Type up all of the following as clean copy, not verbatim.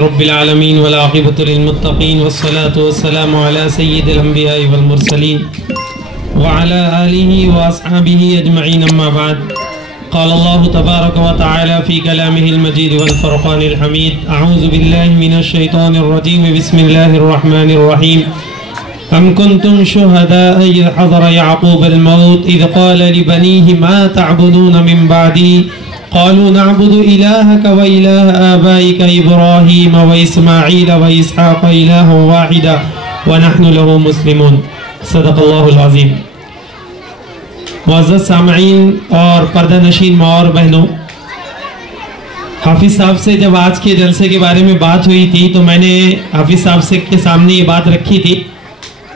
رب العالمین والعاقبۃ للمتقین والصلاة والسلام علی سید الانبیاء والمرسلین وعلی آلہ واصحابہ اجمعین اما بعد قال اللہ تبارک وتعالی فی کلامہ المجید والفرقان الحمید اعوذ باللہ من الشیطان الرجیم بسم اللہ الرحمن الرحیم ام کنتم شہداء اذ حضر یعقوب الموت اذ قال لبنیہ ما تعبدون من بعدی قالوا نعبد إلهك وإله آبائك إبراهيم وإسماعيل وإسحاق إلها واحدا ونحن له مسلمون صدق اللہ العظیم۔ معزز سامعین اور پردہ نشین ماں اور بہنوں، حافظ صاحب سے جب آج کے جلسے کے بارے میں بات ہوئی تھی تو میں نے حافظ صاحب کے سامنے یہ بات رکھی تھی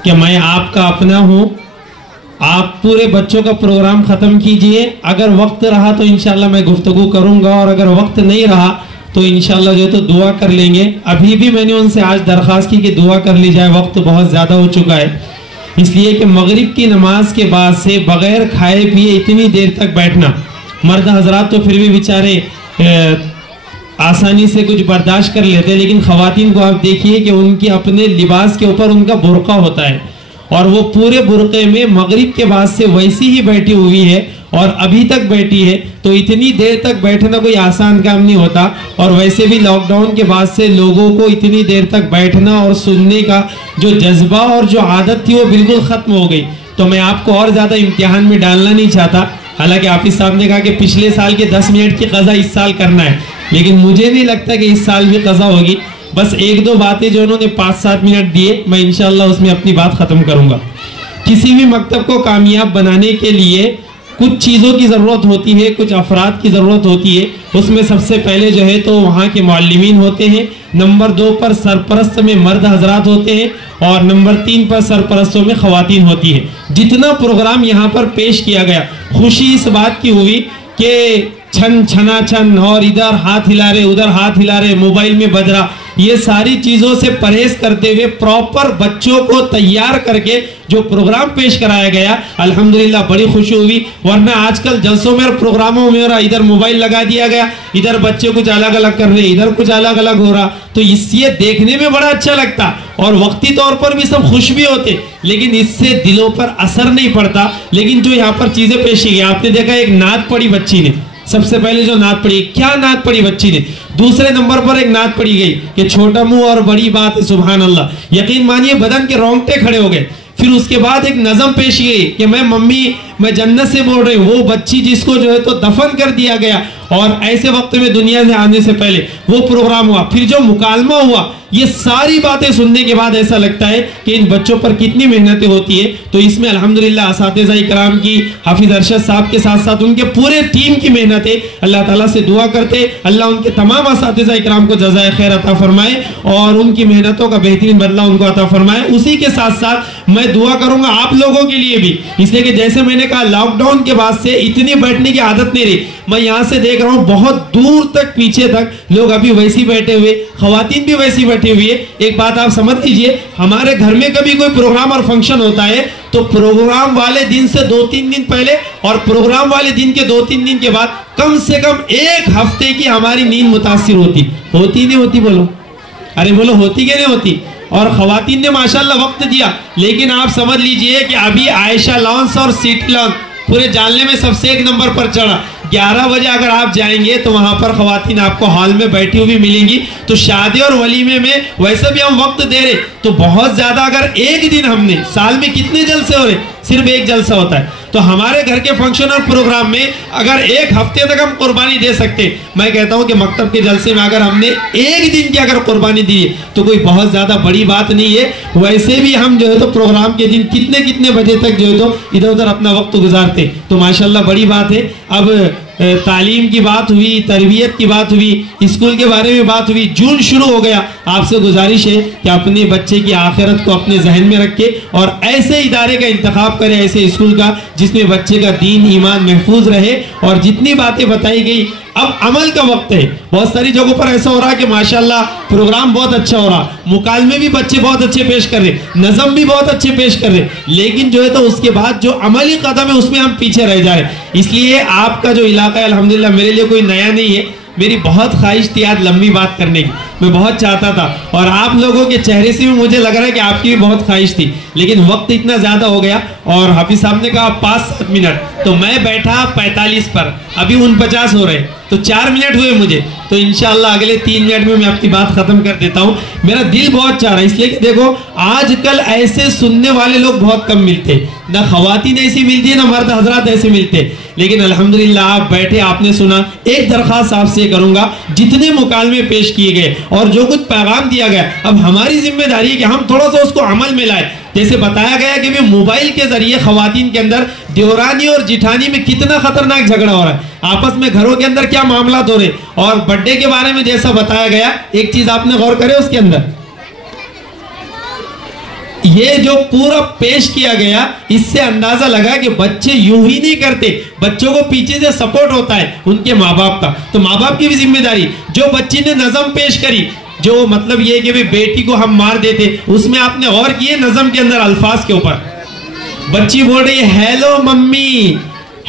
کہ میں آپ کا اپنا ہوں، آپ پورے بچوں کا پروگرام ختم کیجئے، اگر وقت رہا تو انشاءاللہ میں گفتگو کروں گا، اور اگر وقت نہیں رہا تو انشاءاللہ جو تو دعا کر لیں گے۔ ابھی بھی میں نے ان سے آج درخواست کی کہ دعا کر لی جائے، وقت بہت زیادہ ہو چکا ہے، اس لیے کہ مغرب کی نماز کے بعد سے بغیر کھائے پیے اتنی دیر تک بیٹھنا، مرد حضرات تو پھر بھی بیچارے آسانی سے کچھ برداشت کر لیتے، لیکن خواتین کو آپ دیکھیے کہ ان کی اپنے لباس کے اوپر ان کا برقع ہوتا ہے، اور وہ پورے برقعے میں مغرب کے بعد سے ویسی ہی بیٹھی ہوئی ہے اور ابھی تک بیٹھی ہے، تو اتنی دیر تک بیٹھنا کوئی آسان کام نہیں ہوتا، اور ویسے بھی لاک ڈاؤن کے بعد سے لوگوں کو اتنی دیر تک بیٹھنا اور سننے کا جو جذبہ اور جو عادت تھی وہ بالکل ختم ہو گئی۔ تو میں آپ کو اور زیادہ امتحان میں ڈالنا نہیں چاہتا، حالانکہ حافظ صاحب نے کہا کہ پچھلے سال کے 10 منٹ کی قضا اس سال کرنا ہے، لیکن مجھے نہیں لگتا کہ اس سال بھی قضا ہوگی۔ بس ایک دو باتیں جو انہوں نے 5-7 منٹ دیے، میں انشاءاللہ اس میں اپنی بات ختم کروں گا۔ کسی بھی مکتب کو کامیاب بنانے کے لیے کچھ چیزوں کی ضرورت ہوتی ہے، کچھ افراد کی ضرورت ہوتی ہے، اس میں سب سے پہلے جو ہے تو وہاں کے معلمین ہوتے ہیں، نمبر 2 پر سرپرست میں مرد حضرات ہوتے ہیں، اور نمبر 3 پر سرپرستوں میں خواتین ہوتی ہے۔ جتنا پروگرام یہاں پر پیش کیا گیا، خوشی اس بات کی ہوئی کہ چھن چھنا چھن اور ادھر ہاتھ ہلا رہے ادھر ہاتھ ہلا رہے، موبائل میں بج رہا، یہ ساری چیزوں سے پرہیز کرتے ہوئے پراپر بچوں کو تیار کر کے جو پروگرام پیش کرایا گیا، الحمدللہ بڑی خوشی ہوئی۔ ورنہ آج کل جلسوں میں اور پروگراموں میں ادھر موبائل لگا دیا گیا، ادھر بچے کچھ الگ الگ کر رہے، ادھر کچھ الگ الگ ہو رہا، تو اس یہ دیکھنے میں بڑا اچھا لگتا اور وقتی طور پر بھی سب خوش بھی ہوتے، لیکن اس سے دلوں پر اثر نہیں پڑتا۔ لیکن جو یہاں پر چیزیں پیش کی گئی، آپ نے دیکھا ایک نعت پڑھی بچی نے، سب سے پہلے جو نعت پڑھی، کیا نعت پڑھی بچی نے؟ دوسرے نمبر پر ایک نعت پڑھی گئی کہ چھوٹا منہ اور بڑی بات سبحان اللہ، یقین مانیے بدن کے رونگٹے کھڑے ہو گئے۔ پھر اس کے بعد ایک نظم پیش گئی کہ میں جنت سے بول رہی ہوں، وہ بچی جس کو جو ہے تو دفن کر دیا گیا اور ایسے وقت میں دنیا سے آنے سے پہلے وہ پروگرام ہوا، پھر جو مکالمہ ہوا، یہ ساری باتیں سننے کے بعد ایسا لگتا ہے کہ ان بچوں پر کتنی محنتیں ہوتی ہے۔ تو اس میں الحمدللہ اساتذہ اکرام کی، حافظ ارشد صاحب کے ساتھ ساتھ ان کے پورے ٹیم کی محنتیں، اللہ تعالیٰ سے دعا کرتے اللہ ان کے تمام اساتذہ اکرام کو جزائے خیر عطا فرمائے اور ان کی محنتوں کا بہترین بدلہ ان کو عطا فرمائے۔ اسی کے ساتھ ساتھ میں دعا کروں گا آپ لوگوں کے لیے بھی، اس لیے کہ جیسے میں نے کہا لاک ڈاؤن کے بعد سے اتنی بیٹھنے کی عادت نہیں رہی، میں یہاں سے دیکھ رہا ہوں بہت دور تک پیچھے تک لوگ ابھی ویسی بیٹھے ہوئے، خواتین بھی ویسی بیٹھے ہوئی ہے۔ ایک بات آپ سمجھ لیجئے، ہمارے گھر میں کبھی کوئی پروگرام اور فنکشن ہوتا ہے تو پروگرام والے دن سے 2-3 دن پہلے اور پروگرام والے دن کے 2-3 دن کے بعد کم سے کم 1 ہفتے کی ہماری نیند متاثر ہوتی نہیں ہوتی؟ بولو ارے بولو، ہوتی کہ نہیں ہوتی؟ اور خواتین نے ماشاءاللہ وقت دیا، لیکن آپ سمجھ لیجئے کہ ابھی عائشہ لانس اور سٹی لانس پورے جاننے میں سب سے 1 نمبر پر چڑھا۔ 11 بجے اگر آپ جائیں گے تو وہاں پر خواتین آپ کو ہال میں بیٹھی ہوئی ملیں گی۔ تو شادی اور ولیمے میں ویسے بھی ہم وقت دے رہے، تو بہت زیادہ اگر ایک دن ہم نے، سال میں کتنے جلسے ہو رہے؟ صرف 1 جلسہ ہوتا ہے، تو ہمارے گھر کے فنکشن اور پروگرام میں اگر 1 ہفتے تک ہم قربانی دے سکتے، میں کہتا ہوں کہ مکتب کے جلسے میں اگر ہم نے 1 دن کی اگر قربانی دی ہے تو کوئی بہت زیادہ بڑی بات نہیں ہے۔ ویسے بھی ہم جو ہے تو پروگرام کے دن کتنے بجے تک جو ہے تو ادھر ادھر اپنا وقت گزارتے، تو ماشاءاللہ بڑی بات ہے۔ اب تعلیم کی بات ہوئی، تربیت کی بات ہوئی، اسکول کے بارے میں بات ہوئی، جون شروع ہو گیا، آپ سے گزارش ہے کہ اپنے بچے کی آخرت کو اپنے ذہن میں رکھے اور ایسے ادارے کا انتخاب کرے، ایسے اسکول کا جس میں بچے کا دین ایمان محفوظ رہے، اور جتنی باتیں بتائی گئی اب عمل کا وقت ہے۔ بہت ساری جگہوں پر ایسا ہو رہا ہے کہ ماشاءاللہ پروگرام بہت اچھا ہو رہا، مکالمے بھی بچے بہت اچھے پیش کر رہے، نظم بھی بہت اچھے پیش کر رہے، لیکن جو ہے تو اس کے بعد جو عملی قدم ہے اس میں ہم پیچھے رہ جا رہے۔ اس لیے آپ کا جو علاقہ ہے الحمدللہ میرے لیے کوئی نیا نہیں ہے، میری بہت خواہش تھی آج لمبی بات کرنے کی، میں بہت چاہتا تھا، اور آپ لوگوں کے چہرے سے بھی مجھے لگ رہا ہے کہ آپ کی بھی بہت خواہش تھی، لیکن وقت اتنا زیادہ ہو گیا اور حافظ صاحب نے کہا 5-7 منٹ، تو میں بیٹھا 45 پر، ابھی 49 ہو رہے، تو 4 منٹ ہوئے مجھے، تو انشاءاللہ اگلے 3 منٹ میں اپنی بات ختم کر دیتا ہوں۔ میرا دل بہت چاہ رہا ہے، اس لیے کہ دیکھو آج کل ایسے سننے والے لوگ بہت کم ملتے، نہ خواتین ایسی ملتی ہے نہ مرد حضرات ایسے ملتے، لیکن الحمدللہ آپ بیٹھے، آپ نے سنا۔ ایک درخواست آپ سے کروں گا، جتنے مکالمے پیش کیے گئے اور جو کچھ پیغام دیا گیا، اب ہماری ذمہ داری ہے کہ ہم تھوڑا سا اس کو عمل میں لائیں۔ جیسے بتایا گیا کہ موبائل کے ذریعے خواتین کے اندر دیورانی اور جٹھانی میں کتنا خطرناک جھگڑا ہو رہا ہے، آپس میں گھروں کے اندر کیا معاملات ہو رہے، اور برتھ ڈے کے بارے میں جیسا بتایا گیا، ایک چیز آپ نے غور کرے اس کے اندر، یہ جو پورا پیش کیا گیا، اس سے اندازہ لگا کہ بچے یوں ہی نہیں کرتے، بچوں کو پیچھے سے سپورٹ ہوتا ہے ان کے ماں باپ کا، تو ماں باپ کی بھی ذمہ داری۔ جو بچی نے نظم پیش کری، جو مطلب یہ کہ بیٹی کو ہم مار دیتے، اس میں آپ نے غور کیے نظم کے اندر الفاظ کے اوپر، بچی بول رہی ہے ہیلو ممی،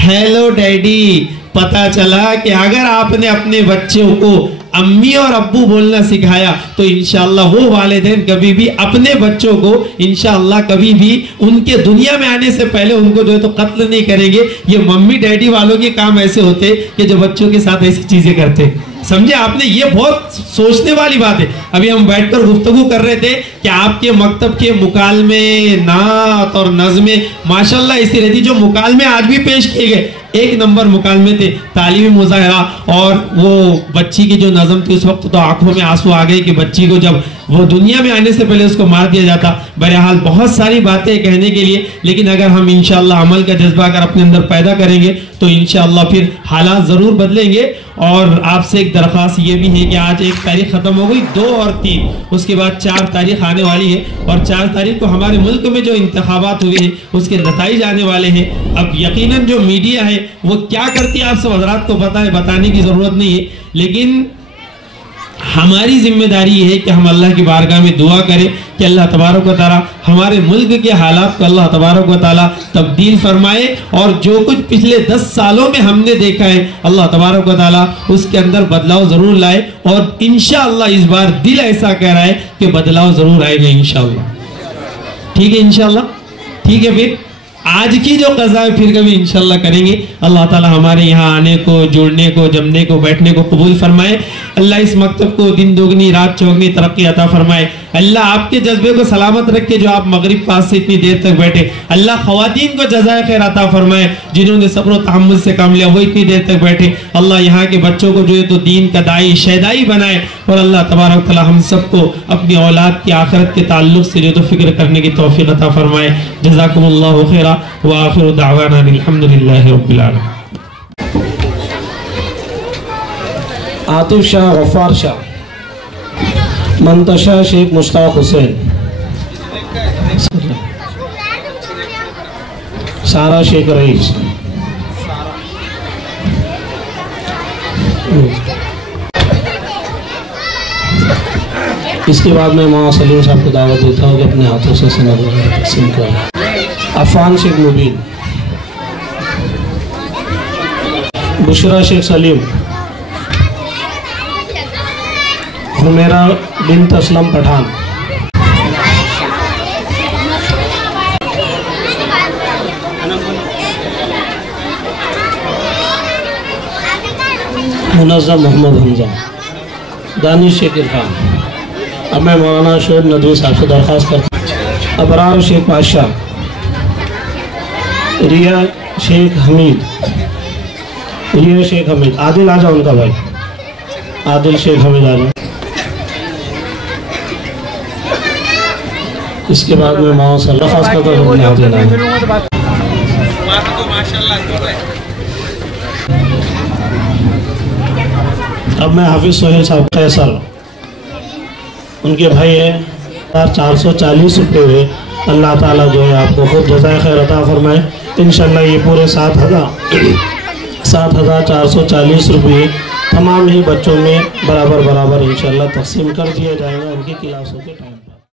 ہیلو ڈیڈی۔ پتا چلا کہ اگر آپ نے اپنے بچوں کو امی اور ابو بولنا سکھایا تو انشاءاللہ وہ والدین کبھی بھی اپنے بچوں کو انشاءاللہ کبھی بھی ان کے دنیا میں آنے سے پہلے ان کو جو ہے تو قتل نہیں کریں گے۔ یہ ممی ڈیڈی والوں کے کام ایسے ہوتے کہ جو بچوں کے ساتھ ایسی چیزیں کرتے، سمجھے آپ نے؟ یہ بہت سوچنے والی بات ہے۔ ابھی ہم بیٹھ کر گفتگو کر رہے تھے کہ آپ کے مکتب کے مکالمے، نعت اور نظمیں ماشاءاللہ ایسی رہتی، جو مکالمے آج بھی پیش کیے گئے 1 نمبر مکالمے تھے، تعلیمی مظاہرہ، اور وہ بچی کی جو نظم تھی اس وقت تو آنکھوں میں آنسو آ گئے کہ بچی کو جب وہ دنیا میں آنے سے پہلے اس کو مار دیا جاتا۔ بہرحال بہت ساری باتیں کہنے کے لیے، لیکن اگر ہم انشاءاللہ عمل کا جذبہ اگر اپنے اندر پیدا کریں گے تو انشاءاللہ پھر حالات ضرور بدلیں گے۔ اور آپ سے ایک درخواست یہ بھی ہے کہ آج 1 تاریخ ختم ہو گئی، 2 اور 3، اس کے بعد 4 تاریخ آنے والی ہے، اور 4 تاریخ کو ہمارے ملک میں جو انتخابات ہوئے ہیں اس کے نتائج آنے والے ہیں۔ اب یقیناً جو میڈیا ہے وہ کیا کرتی ہے آپ سب حضرات کو پتہ ہے، بتانے کی ضرورت نہیں ہے، لیکن ہماری ذمہ داری یہ ہے کہ ہم اللہ کی بارگاہ میں دعا کریں کہ اللہ تبارک و تعالی ہمارے ملک کے حالات کو اللہ تبارک و تعالی تبدیل فرمائے، اور جو کچھ پچھلے 10 سالوں میں ہم نے دیکھا ہے اللہ تبارک و تعالی اس کے اندر بدلاؤ ضرور لائے، اور انشاءاللہ اس بار دل ایسا کہہ رہا ہے کہ بدلاؤ ضرور آئے گا انشاءاللہ۔ ٹھیک ہے انشاءاللہ، ٹھیک ہے پھر آج کی جو قضا ہے پھر کبھی انشاءاللہ کریں گے۔ اللہ تعالی ہمارے یہاں آنے کو، جڑنے کو، جمنے کو، بیٹھنے کو قبول فرمائے۔ اللہ اس مکتب کو دن دوگنی رات چوگنی ترقی عطا فرمائے۔ اللہ آپ کے جذبے کو سلامت رکھے جو آپ مغرب پاس سے اتنی دیر تک بیٹھے۔ اللہ خواتین کو جزائے خیر عطا فرمائے جنہوں نے صبر و تحمل سے کام لیا، وہ اتنی دیر تک بیٹھے۔ اللہ یہاں کے بچوں کو جو ہے تو دین کا دائی شیدائی بنائے، اور اللہ تبارک تعالی ہم سب کو اپنی اولاد کی آخرت کے تعلق سے جو تو فکر کرنے کی توفیق عطا فرمائے۔ جزاکم اللہ خیرا وآخر دعوانا الحمدللہ رب العالمین۔ عاطف شاہ، غفار شاہ، منتشا شیخ مشتاق حسین، سارا شیخ رئیس، اس کے بعد میں مولانا سلیم صاحب کو دعوت دیتا ہوں کہ اپنے ہاتھوں سے سند وغیرہ تقسیم کریں۔ عفان شیخ مبین، بشرا شیخ سلیم، حمیرہ بنت اسلم پٹھان، منظم محمد حمزہ، دانش شیخ عرفان۔ اب میں مولانا شعیب ندوی صاحب سے درخواست کرتا ہوں۔ ابرار شیخ بادشاہ، ریا شیخ حمید، ریا شیخ حمید، عادل آ جاؤ ان کا بھائی، عادل شیخ حمید آ جاؤ۔ اس کے بعد میں مولانا صلی اللہ خاص کرتا ہوں اپنے ہاتھ لینا۔ اب میں حافظ سہیل صاحب قیصر، ان کے بھائی ہیں، 440 روپے ہوئے۔ اللہ تعالیٰ جو ہے آپ کو خود جزائے خیر عطا فرمائے۔ انشاءاللہ یہ پورے 7,440 روپے تمام ہی بچوں میں برابر انشاءاللہ تقسیم کر دیا جائے گا ان کی کلاسوں کے